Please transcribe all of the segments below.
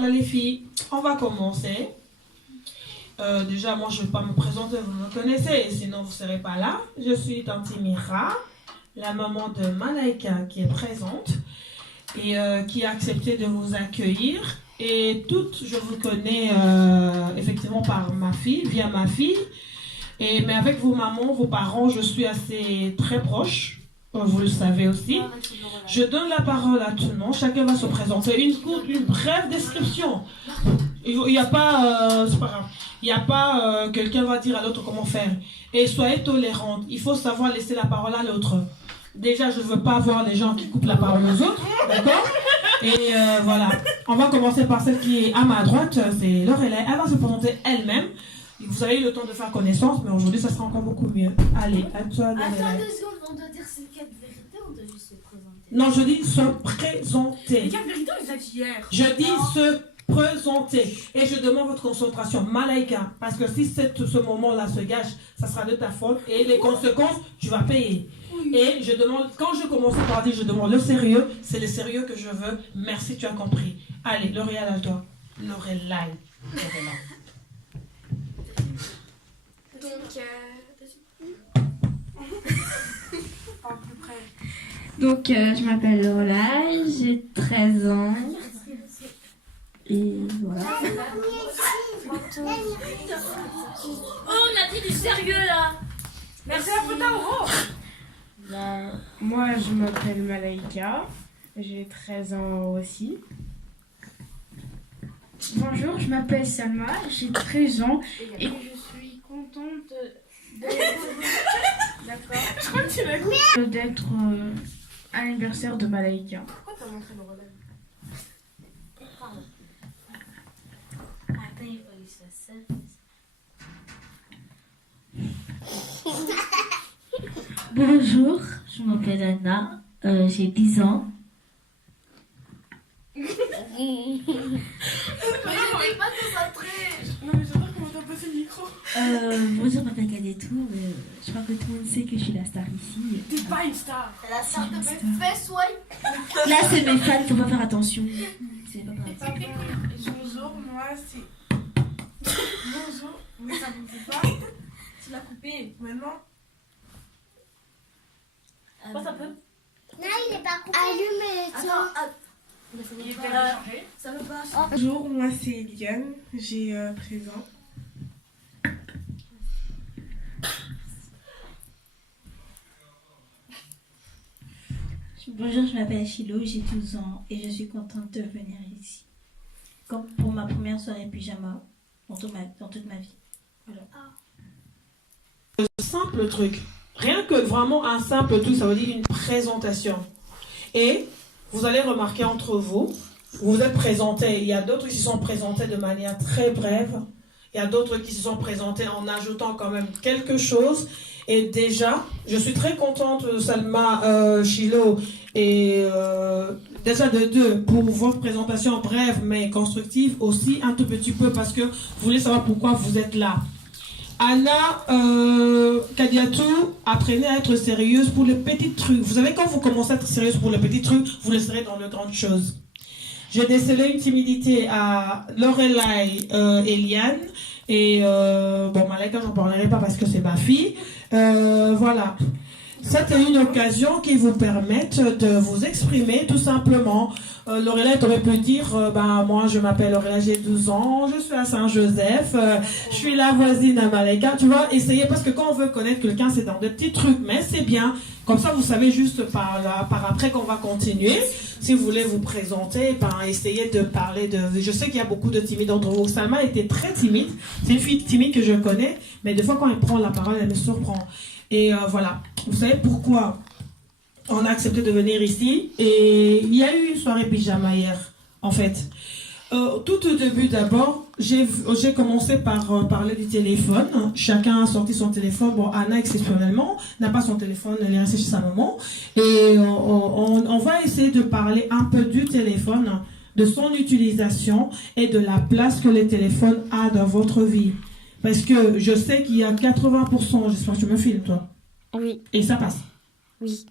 Voilà les filles, on va commencer. Déjà, moi, je ne vais pas me présenter, vous me connaissez, sinon vous ne serez pas là. Je suis Tante Mira, la maman de Malaika qui est présente et qui a accepté de vous accueillir. Et toutes, je vous connais effectivement par ma fille, via ma fille. Mais avec vos mamans, vos parents, je suis assez très proche. Vous le savez aussi. Je donne la parole à tout le monde. Chacun va se présenter. Une brève description. Il n'y a pas... c'est pas grave. Il n'y a pas quelqu'un va dire à l'autre comment faire. Et soyez tolérante. Il faut savoir laisser la parole à l'autre. Déjà, je ne veux pas voir les gens qui coupent la parole aux autres. D'accord? Et voilà. On va commencer par celle qui est à ma droite. C'est Lorelai. Elle va se présenter elle-même. Vous avez eu le temps de faire connaissance, mais aujourd'hui, ça sera encore beaucoup mieux. Allez, à toi, Lorelai. Attends 2 secondes, on doit dire ces 4 vérités ou on doit juste se présenter? Non, je dis se présenter. Les 4 vérités, on les a dit hier. Je dis se présenter. Et je demande votre concentration. Malaika, parce que si ce moment-là se gâche, ça sera de ta faute. Et les conséquences, tu vas payer. Oui. Et je demande, quand je commence par dire, je demande le sérieux, c'est le sérieux que je veux. Merci, tu as compris. Allez, L'Oréal à toi. Lorelai. Donc, je m'appelle Lorelai, j'ai 13 ans. Et voilà. Oh, on a dit du sérieux là. Merci à photo. Moi, je m'appelle Malaika, j'ai 13 ans aussi. Bonjour, je m'appelle Salma, j'ai 13 ans et je suis contente d'être à l'anniversaire de Malaika. Pourquoi t'as montré le relais? Pardon. Attends, il faut qu'il soit seul. Bonjour, je m'appelle Anna, j'ai 10 ans. Mais j'arrive pas à te concentrer. Non mais j'adore comment t'as passé le micro. Bonjour, je m'appelle Kadetou, je crois que tout le monde sait que je suis la star ici. T'es pas une star. C'est la star de mes fesses, ouais. Là, c'est mes fans, faut pas faire attention. C'est pas grave. Bonjour, moi c'est... Bonjour, mais ça ne fait pas. Tu l'as coupé maintenant. Quoi, ça peut? Non, il n'est pas coupé. Allume le son. Il était là. Ça veut pas. Bonjour, moi c'est Eliane, j'ai 13 ans. Bonjour, je m'appelle Chilo, j'ai 12 ans et je suis contente de venir ici. Comme pour ma première soirée pyjama dans toute ma vie. Voilà. Simple truc. Rien que vraiment un simple truc, ça veut dire une présentation. Et vous allez remarquer entre vous, vous vous êtes présentés. Il y a d'autres qui se sont présentés de manière très brève. Il y a d'autres qui se sont présentés en ajoutant quand même quelque chose. Et déjà, je suis très contente, Salma, Chilo, et déjà de deux, pour votre présentation brève mais constructive aussi un tout petit peu parce que vous voulez savoir pourquoi vous êtes là. Anna, Kadiatou, apprenez à être sérieuse pour les petits trucs. Vous savez, quand vous commencez à être sérieuse pour les petits trucs, vous le serez dans les grandes choses. J'ai décelé une timidité à Lorelai, Eliane, et bon, Malaika, j'en parlerai pas parce que c'est ma fille. Voilà. C'était une occasion qui vous permette de vous exprimer tout simplement. Lorelai aurait pu dire, moi je m'appelle Lorelai, j'ai 12 ans, je suis à Saint-Joseph, je suis la voisine à Malaika, tu vois, essayez, parce que quand on veut connaître quelqu'un, c'est dans des petits trucs, mais c'est bien, comme ça vous savez juste par après qu'on va continuer. Si vous voulez vous présenter, essayez de parler de... Je sais qu'il y a beaucoup de timides d'entre vous. Salma était très timide, c'est une fille timide que je connais, mais des fois quand elle prend la parole, elle me surprend. Et voilà, vous savez pourquoi on a accepté de venir ici. Et il y a eu une soirée pyjama hier, en fait. Tout au début, d'abord, j'ai commencé par parler du téléphone. Chacun a sorti son téléphone. Bon, Anna, exceptionnellement, n'a pas son téléphone, elle est restée chez sa maman. Et on va essayer de parler un peu du téléphone, de son utilisation et de la place que le téléphone a dans votre vie. Parce que je sais qu'il y a 80%, j'espère que tu me filmes, toi. Oui. Et ça passe. Oui.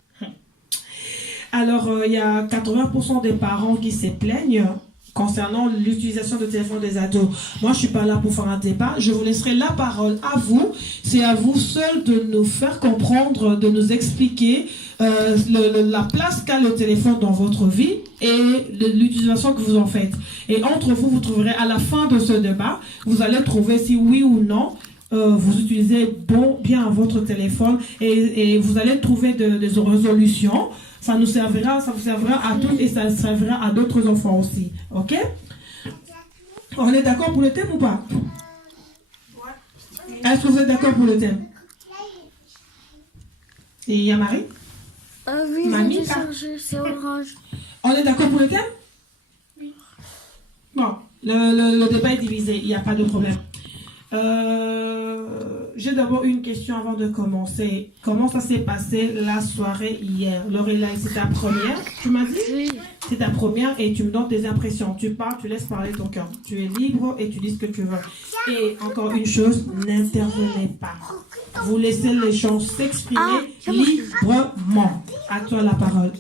Alors, il y a 80% des parents qui se plaignent concernant l'utilisation de téléphone des ados. Moi, je ne suis pas là pour faire un débat. Je vous laisserai la parole à vous. C'est à vous seul de nous faire comprendre, de nous expliquer la place qu'a le téléphone dans votre vie et l'utilisation que vous en faites. Et entre vous, vous trouverez à la fin de ce débat, vous allez trouver si oui ou non vous utilisez bien votre téléphone et vous allez trouver des résolutions. Ça vous servira à tous et ça servira à d'autres enfants aussi. Ok? On est d'accord pour le thème ou pas? Est-ce que vous êtes d'accord pour le thème? Et il y a Marie? Oui, Mamie, c'est orange. On est d'accord pour le thème? Oui. Bon, le débat est divisé, il n'y a pas de problème. J'ai d'abord une question avant de commencer. Comment ça s'est passé la soirée hier? Lorelai, c'est ta première, tu m'as dit? Oui. C'est ta première et tu me donnes tes impressions. Tu parles, tu laisses parler ton cœur. Tu es libre et tu dis ce que tu veux. Et encore une chose, n'intervenez pas. Vous laissez les gens s'exprimer librement. À toi la parole.